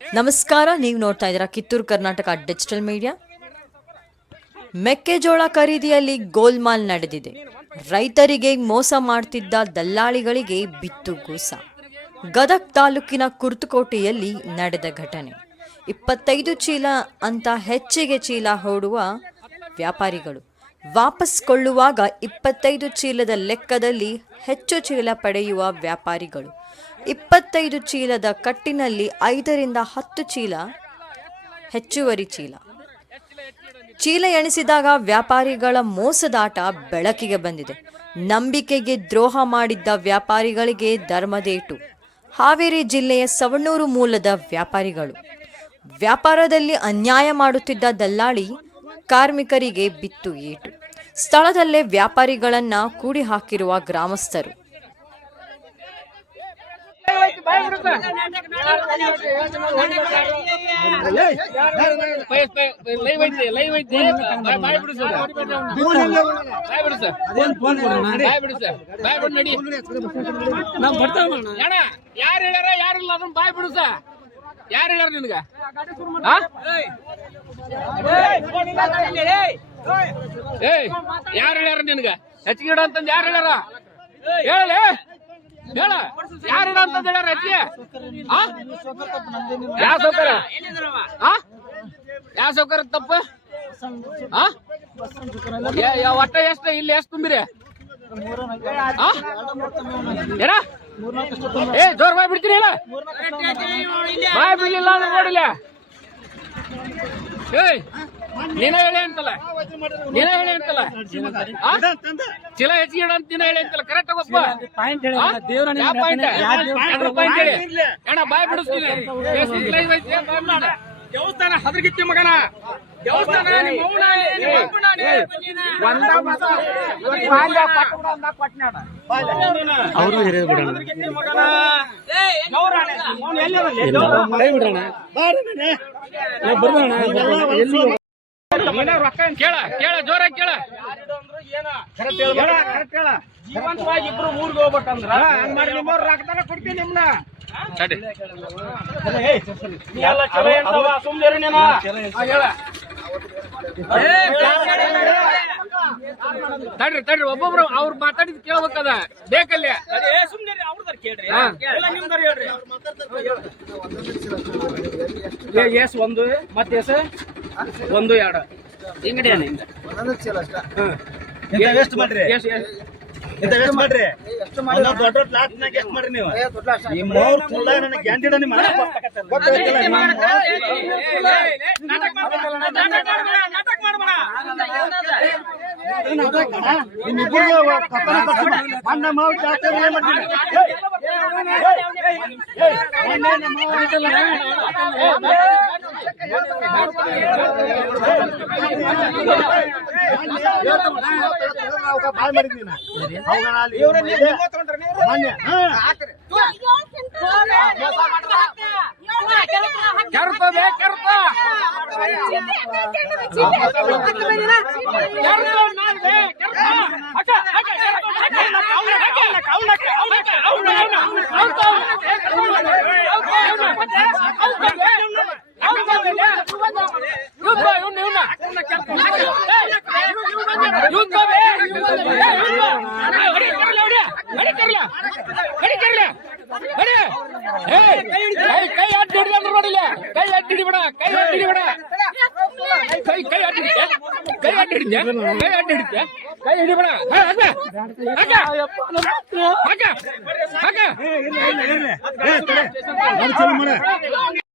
ನಮಸ್ಕಾರ, ನೀವು ನೋಡ್ತಾ ಇದ್ದೀರಾ ಕಿತ್ತೂರು ಕರ್ನಾಟಕ ಡಿಜಿಟಲ್ ಮೀಡಿಯಾ ಮೆಕ್ಕೆಜೋಳ ಖರೀದಿಯಲ್ಲಿ ಗೋಲ್ಮಾಲ್ ನಡೆದಿದೆ. ರೈತರಿಗೆ ಮೋಸ ಮಾಡ್ತಿದ್ದ ದಲ್ಲಾಳಿಗಳಿಗೆ ಬಿತ್ತು ಗೂಸ. ಗದಗ್ ತಾಲೂಕಿನ ಕುರ್ತಕೋಟೆಯಲ್ಲಿ ನಡೆದ ಘಟನೆ. ಇಪ್ಪತ್ತೈದು ಚೀಲ ಅಂತ ಹೆಚ್ಚಿಗೆ ಚೀಲ ಹೂಡುವ ವ್ಯಾಪಾರಿಗಳು. ವಾಪಸ್ ಕೊಳ್ಳುವಾಗ ಇಪ್ಪತ್ತೈದು ಚೀಲದ ಲೆಕ್ಕದಲ್ಲಿ ಹೆಚ್ಚು ಚೀಲ ಪಡೆಯುವ ವ್ಯಾಪಾರಿಗಳು. ಇಪ್ಪತ್ತೈದು ಚೀಲದ ಕಟ್ಟಿನಲ್ಲಿ ಐದರಿಂದ ಹತ್ತು ಚೀಲ, ಹೆಚ್ಚುವರಿ ಚೀಲ. ಚೀಲ ಎಣಿಸಿದಾಗ ವ್ಯಾಪಾರಿಗಳ ಮೋಸದಾಟ ಬೆಳಕಿಗೆ ಬಂದಿದೆ. ನಂಬಿಕೆಗೆ ದ್ರೋಹ ಮಾಡಿದ್ದ ವ್ಯಾಪಾರಿಗಳಿಗೆ ಧರ್ಮದೇಟು. ಹಾವೇರಿ ಜಿಲ್ಲೆಯ ಸವಣೂರು ಮೂಲದ ವ್ಯಾಪಾರಿಗಳು. ವ್ಯಾಪಾರದಲ್ಲಿ ಅನ್ಯಾಯ ಮಾಡುತ್ತಿದ್ದ ದಲ್ಲಾಳಿ ಕಾರ್ಮಿಕರಿಗೆ ಬಿತ್ತು ಏಟು. ಸ್ಥಳದಲ್ಲೇ ವ್ಯಾಪಾರಿಗಳನ್ನ ಕೂಡಿ ಹಾಕಿರುವ ಗ್ರಾಮಸ್ಥರು. ಯಾರು ಹೇಳ್ಯಾರ? ಯಾರಿಲ್ಲ? ಅದನ್ನ ಬಾಯ್ ಬಿಡು ಸರ್. ಯಾರು ಹೇಳ್ಯಾರ ನಿನ್ಗ? ಏಯ್, ಯಾರು ಹೇಳ್ಯಾರ ನಿನ್ಗ? ಹೆಚ್ಚಿಗೆ ಇಡ ಅಂತಂದ್ ಯಾರು ಹೇಳ್ಯಾರ? ಹೇಳಲೇ? ಹೇಳ. ಯಾರು ಇಡ ಅಂತಂದ್ ಹೇಳ್ಯಾರ ಹೆಚ್ಚಿಗೆ? ಯಾವ ಸೌಕರ್ಯ? ಯಾವ ಸೌಕರ್ಯ ತಪ್ಪ? ಒಟ್ಟ ಎಷ್ಟು? ಇಲ್ಲಿ ಎಷ್ಟು ತುಂಬಿರಿ? ಏನ? ಏ, ಜೋರ್ ಬಾಯ್ ಬಿಡ್ತೀರಿ ಬಾಯ್ ಬಿಡ್ಲಿಲ್ಲ ನೋಡಿಲ್ಲ. ಏಯ್ ನೀನ ಹೇಳಿ ಅಂತಲ್ಲ. ನೀನ ಹೇಳಿ ಅಂತಲ್ಲ? ಚೀಲ ಹೆಚ್ಚಿಗೆ ಇಡ ಅಂತ ನೀನ ಹೇಳಿ ಅಂತಲ್ಲ. ಕರೆಕ್ಟ್ ಆಗೋಪ್ಪ ಪಾಯಿಂಟ್ ಹೇಳಿ ದೇವ್ರ ಯಾವ ಪಾಯಿಂಟ್ ಯಾವ್ದ್ರ ಪಾಯಿಂಟ್ ಹೇಳಿ? ಅಣ್ಣ ಬಾಯ್ ಬಿಡಿಸ್ತೀನಿ. ದೇವಸ್ಥಾನ ಹದಗಿತ್ತಿ ಮಗನ. ದೇವಸ್ಥಾನ ನಿಮ್ಮ ನಿಮ್ಮ ಅಪ್ಪನ, ಒಂದ ಮಾತ. ಅವರು ಹಿರಿಯ ಬಿಡೋಣ. ಕೈ ಬಿಡೋಣ ಬರ್ಬೋಣ ಎಲ್ಲಿ ನೀನೇ ರೊಕ್ಕ ಏನ್ ಕೇಳ ಕೇಳ ಜೋರ ಕೇಳ. ಜೀವಂತವಾಗಿ ಇಬ್ರು ಊರಿಗೆ ಹೋಗ್ಬೇಕಂದ್ರ? ಹಂಗ್ ಮಾಡಿ ನಿಮ್ಮವ್ರು ರೊಕ್ಕದಾನ ಕೊಡ್ತೀನಿ ನಿಮ್ನ. ಎಲ್ಲ ಚಲೋ ಇರ್ತಾವ, ಸುಮ್ನಿರು ನೀನು. ಹಾ, ಹೇಳ. ತಡ್ರಿ ತಡ್ರಿ ಒಬ್ಬೊಬ್ರು ಅವ್ರು ಮಾತಾಡಿದ್ ಕೇಳ್ಬೇಕದ. ಬೇಕಲ್ಲಿ? ಎಸ್ ಒಂದು ಮತ್ತೆ ಎಸ್? ಒಂದು ಎರಡು. ಹಿಂಗಡಿ ಎಷ್ಟು ಮಾಡ್ರಿ? ಇಂತ ಮಾಡ್ರಿ? ದೊಡ್ಡ ದೊಡ್ಡ ಲಾಟ್ನಾಗ ಎಷ್ಟು ಮಾಡ್ರಿ ನೀವು? ಈ ಮೂರ್ ಕುಲ್ಲ ನನಗೆ ಗ್ಯಾಂಟಿಡ ನಿಮ್ಮ ಗೊತ್ತಾಯ್ತಲ್ಲ ನಿಮ್ಮ ನಿಮ್ಮಿಬ್ಬರಿಗೂ ಕತ್ತಲ ಪಕ್ಷ ಅಣ್ಣ ಮಾವು ಜಾಸ್ತಿ ಏನ್ ಮಾಡ್ತೀನಿ ಮೊನ್ನೆ ನಮ್ಮ ಮಾವ ಇದ್ದಲ್ಲ, ಬಾಳ್ ಮಾಡಿದ್ನಿ ನಾ. ಅವಾಗ ನಾ ಅಲ್ಲಿ ಮೊನ್ನೆ கை ஆட்டி அந்த ரோடில கை ஆட்டி விடா கை ஆட்டி விடா கை கை ஆட்டி கை ஆட்டி கை ஆட்டி கை அடிபடா அக்கா அக்கா அக்கா அக்கா